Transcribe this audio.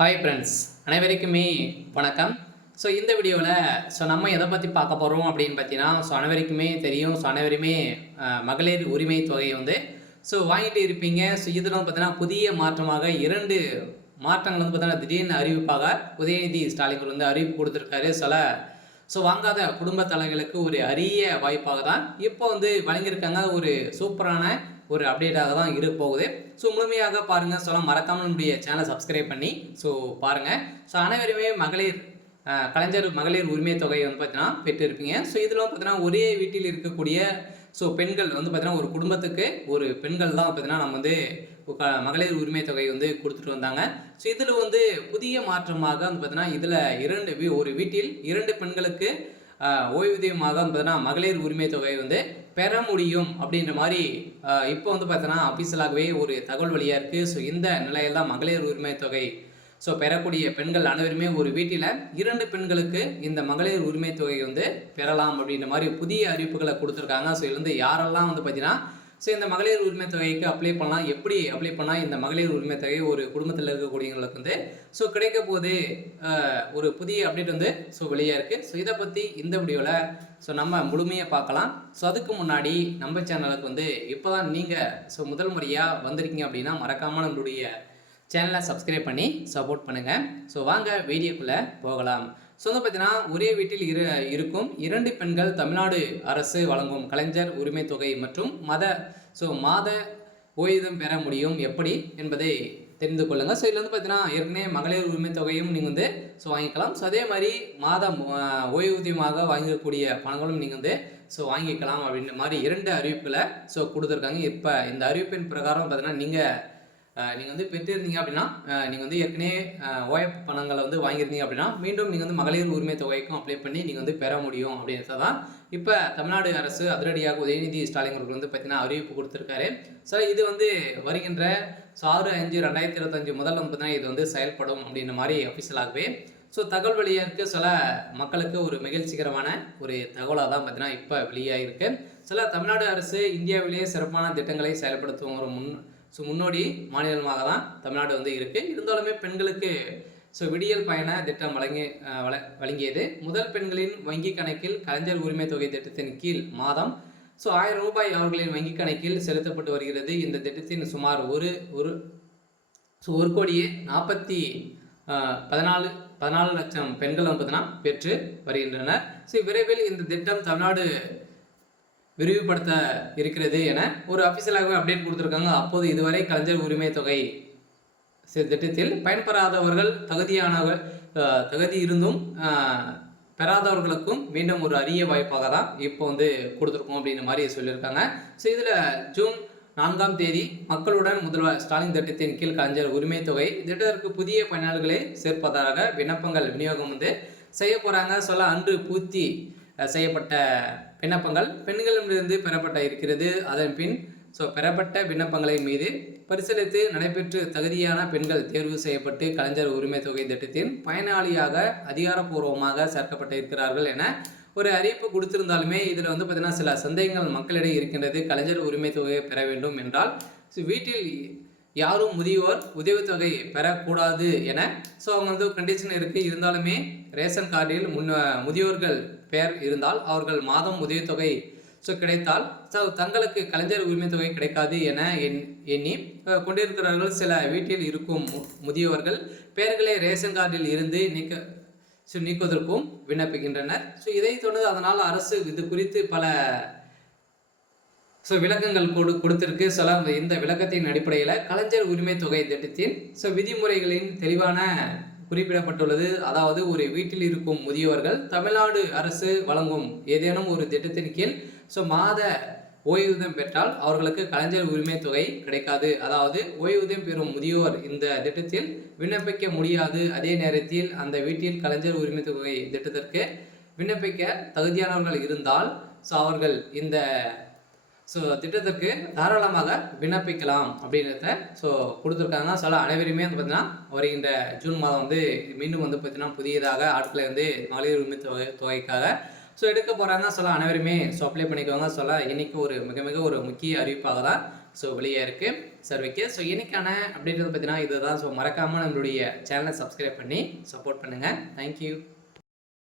Hi friends, அனைவருக்குமே வணக்கம். இந்த வீடியோவில் நம்ம எதை பற்றி பார்க்க போகிறோம் அப்படின்னு பார்த்தீங்கன்னா, அனைவருக்குமே தெரியும். அனைவருமே மகளிர் உரிமை தொகையை வந்து வாங்கிட்டு இருப்பீங்க. இதில் வந்து பார்த்தீங்கன்னா புதிய மாற்றமாக 2 மாற்றங்கள் வந்து பார்த்தீங்கன்னா திடீர்னு அறிவிப்பாக உதயநிதி ஸ்டாலின் வந்து அறிவிப்பு கொடுத்துருக்காரு. வாங்காத குடும்ப தலைகளுக்கு ஒரு அரிய வாய்ப்பாக தான் இப்போ வந்து வழங்கியிருக்காங்க. ஒரு சூப்பரான ஒரு அப்டேட்டாக தான் இருக்க போகுது. முழுமையாக பாருங்கள். மறக்காமல் நம்முடைய சேனலை சப்ஸ்கிரைப் பண்ணி பாருங்கள். அனைவருமே கலைஞர் மகளிர் உரிமை தொகையை வந்து பார்த்தீங்கன்னா பெற்றிருப்பீங்க. இதில் வந்து பார்த்தீங்கன்னா ஒரே வீட்டில் இருக்கக்கூடிய பெண்கள் வந்து பார்த்தீங்கன்னா ஒரு குடும்பத்துக்கு ஒரு பெண்கள் தான் பார்த்தீங்கன்னா நம்ம வந்து மகளிர் உரிமை தொகை வந்து கொடுத்துட்டு வந்தாங்க. இதில் வந்து புதிய மாற்றமாக வந்து பார்த்தீங்கன்னா இதில் ஒரு வீட்டில் 2 பெண்களுக்கு ஓய்வூதியமாக வந்து பார்த்தீங்கன்னா மகளிர் உரிமை தொகை வந்து பெற முடியும் அப்படின்ற மாதிரி இப்போ வந்து பார்த்தீங்கன்னா அஃபீஷியலாகவே ஒரு தகவல் வழியாக இருக்குது. இந்த நிலையில் தான் மகளிர் உரிமை தொகை பெறக்கூடிய பெண்கள் அனைவருமே ஒரு வீட்டில் 2 பெண்களுக்கு இந்த மகளிர் உரிமை தொகை வந்து பெறலாம் அப்படின்ற மாதிரி புதிய அறிவிப்புகளை கொடுத்துருக்காங்க. இது வந்து யாரெல்லாம் வந்து பார்த்தீங்கன்னா இந்த மகளிர் உரிமை தொகைக்கு அப்ளை பண்ணலாம், எப்படி அப்ளை பண்ணால் இந்த மகளிர் உரிமை தொகை ஒரு குடும்பத்தில் இருக்கக்கூடியவங்களுக்கு வந்து கிடைக்க போது ஒரு புதிய அப்டேட் வந்து வெளியாக இருக்குது. இதை பற்றி இந்த வீடியோவில் நம்ம முழுமையாக பார்க்கலாம். அதுக்கு முன்னாடி நம்ம சேனலுக்கு வந்து இப்போ தான் நீங்கள் முதல் முறையாக வந்திருக்கீங்க அப்படின்னா மறக்காமல் நம்மளுடைய சேனலை சப்ஸ்கிரைப் பண்ணி சப்போர்ட் பண்ணுங்கள். வாங்க வீடியோக்குள்ளே போகலாம். வந்து பார்த்தீங்கன்னா ஒரே வீட்டில் இருக்கும் 2 பெண்கள் தமிழ்நாடு அரசு வழங்கும் கலைஞர் உரிமை தொகை மற்றும் மாத ஓய்வூதியம் பெற முடியும் எப்படி என்பதை தெரிந்து கொள்ளுங்கள். இதில் வந்து பார்த்தீங்கன்னா ஏற்கனவே மகளிர் உரிமை தொகையும் நீங்கள் வந்து வாங்கிக்கலாம். அதே மாதிரி மாதம் ஓய்வூதியமாக வாங்கக்கூடிய பணங்களும் நீங்கள் வந்து வாங்கிக்கலாம் அப்படின்ற மாதிரி 2 அறிவிப்புகளை கொடுத்துருக்காங்க. இப்போ இந்த அறிவிப்பின் பிரகாரம் பார்த்தீங்கன்னா நீங்கள் வந்து பெற்றிருந்தீங்க அப்படின்னா நீங்கள் வந்து ஏற்கனவே ஓஎஃப் பணங்களை வந்து வாங்கியிருந்தீங்க அப்படின்னா மீண்டும் நீங்கள் வந்து மகளிர் உரிமை தொகைக்கும் அப்ளை பண்ணி நீங்கள் வந்து பெற முடியும் அப்படின்றத தான் இப்போ தமிழ்நாடு அரசு அதிரடியாக உதயநிதி ஸ்டாலின் அவர்கள் வந்து பார்த்தீங்கன்னா அறிவிப்பு கொடுத்துருக்காரு. இது வந்து வருகின்ற 6/5/2025 முதல்ல வந்து பார்த்தீங்கன்னா இது வந்து செயல்படும் அப்படின்ற மாதிரி அஃபிஷியலாகவே தகவல் வெளியாக இருக்குது. சில மக்களுக்கு ஒரு மகிழ்ச்சிகரமான ஒரு தகவலாக தான் பார்த்தீங்கன்னா இப்போ வெளியாக இருக்குது. தமிழ்நாடு அரசு இந்தியாவிலேயே சிறப்பான திட்டங்களை செயல்படுத்தும் ஒரு முன்னோடி மாநிலமாக தான் தமிழ்நாடு வந்து இருக்குது. இருந்தாலுமே பெண்களுக்கு விடியல் பயண திட்டம் வழங்கியது. முதல் பெண்களின் வங்கி கணக்கில் கலைஞர் உரிமை தொகை திட்டத்தின் கீழ் மாதம் 1000 ரூபாய் அவர்களின் வங்கி கணக்கில் செலுத்தப்பட்டு வருகிறது. இந்த திட்டத்தின் சுமார் 1,14 லட்சம் பெண்கள் வந்து பெற்று வருகின்றனர். விரைவில் இந்த திட்டம் தமிழ்நாடு விரிவுபடுத்த இருக்கிறது என ஒரு அஃபிஷியலாகவே அப்டேட் கொடுத்துருக்காங்க. அப்போது இதுவரை கலைஞர் உரிமை தொகை திட்டத்தில் பயன்பெறாதவர்கள் தகுதி இருந்தும் பெறாதவர்களுக்கும் மீண்டும் ஒரு அரிய வாய்ப்பாக தான் இப்போ வந்து கொடுத்துருக்கோம் அப்படின்ற மாதிரி சொல்லியிருக்காங்க. இதில் ஜூன் 4ஆம் தேதி மக்களுடன் முதல்வர் ஸ்டாலின் திட்டத்தின் கீழ் கலைஞர் உரிமை தொகை திட்டத்திற்கு புதிய பயனாளிகளை சேர்ப்பதாக விண்ணப்பங்கள் விநியோகம் வந்து செய்ய போகிறாங்க. அன்று பூர்த்தி செய்யப்பட்ட விண்ணப்பங்கள் பெண்களிடமிருந்து பெறப்பட்ட இருக்கிறது. அதன் பின் பெறப்பட்ட விண்ணப்பங்களை மீது பரிசீலித்து நடைபெற்று தகுதியான பெண்கள் தேர்வு செய்யப்பட்டு கலைஞர் உரிமை தொகை திட்டத்தின் பயனாளியாக அதிகாரப்பூர்வமாக சேர்க்கப்பட்டு இருக்கிறார்கள் என ஒரு அறிவிப்பு கொடுத்திருந்தாலுமே இதில் வந்து பார்த்தீங்கன்னா சில சந்தேகங்கள் மக்களிடையே இருக்கின்றது. கலைஞர் உரிமை தொகையை பெற வேண்டும் என்றால் வீட்டில் யாரும் முதியோர் உதவித்தொகை பெறக்கூடாது என அவங்க வந்து கண்டிஷன் இருக்குது. இருந்தாலுமே ரேஷன் கார்டில் முதியோர்கள் பெயர் இருந்தால் அவர்கள் மாதம் உதவித்தொகை கிடைத்தால் தங்களுக்கு கலைஞர் உரிமை தொகை கிடைக்காது என எண்ணி கொண்டிருக்கிறார்கள். சில வீட்டில் இருக்கும் முதியோர்கள் பெயர்களை ரேஷன் கார்டில் இருந்து நீக்குவதற்கும் விண்ணப்பிக்கின்றனர். இதை தொடர்ந்து அதனால் அரசு இது குறித்து பல விளக்கங்கள் கொடுத்திருக்கு. இந்த விளக்கத்தின் அடிப்படையில் கலைஞர் உரிமை தொகை திட்டத்தின் விதிமுறைகளின் தெளிவான குறிப்பிடப்பட்டுள்ளது. அதாவது ஒரு வீட்டில் இருக்கும் முதியோர்கள் தமிழ்நாடு அரசு வழங்கும் ஏதேனும் ஒரு திட்டத்தின் கீழ் மாத ஓய்வூதியம் பெற்றால் அவர்களுக்கு கலைஞர் உரிமை தொகை கிடைக்காது. அதாவது ஓய்வூதியம் பெறும் முதியோர் இந்த திட்டத்தில் விண்ணப்பிக்க முடியாது. அதே நேரத்தில் அந்த வீட்டில் கலைஞர் உரிமை தொகை திட்டத்திற்கு விண்ணப்பிக்க தகுதியானவர்கள் இருந்தால் அவர்கள் இந்த திட்டத்திற்கு தாராளமாக விண்ணப்பிக்கலாம் அப்படின்றத கொடுத்துருக்காங்க. அனைவருமே வந்து பார்த்தீங்கன்னா வருகின்ற ஜூன் மாதம் வந்து மீண்டும் வந்து பார்த்தீங்கன்னா புதியதாக ஆட்களை வந்து மகளிர் உரிமை தொகைக்காக எடுக்க போகிறாங்க. அனைவருமே அப்ளை பண்ணிக்குவாங்க. இன்னைக்கு ஒரு மிக மிக ஒரு முக்கிய அறிவிப்பாக தான் வெளியே இருக்குது. சர்வேக்கு. ஸோ இன்னைக்கான அப்படின்றது பார்த்தீங்கன்னா இதுதான். ஸோ மறக்காமல் நம்மளுடைய சேனலை சப்ஸ்கிரைப் பண்ணி சப்போர்ட் பண்ணுங்கள். தேங்க்யூ.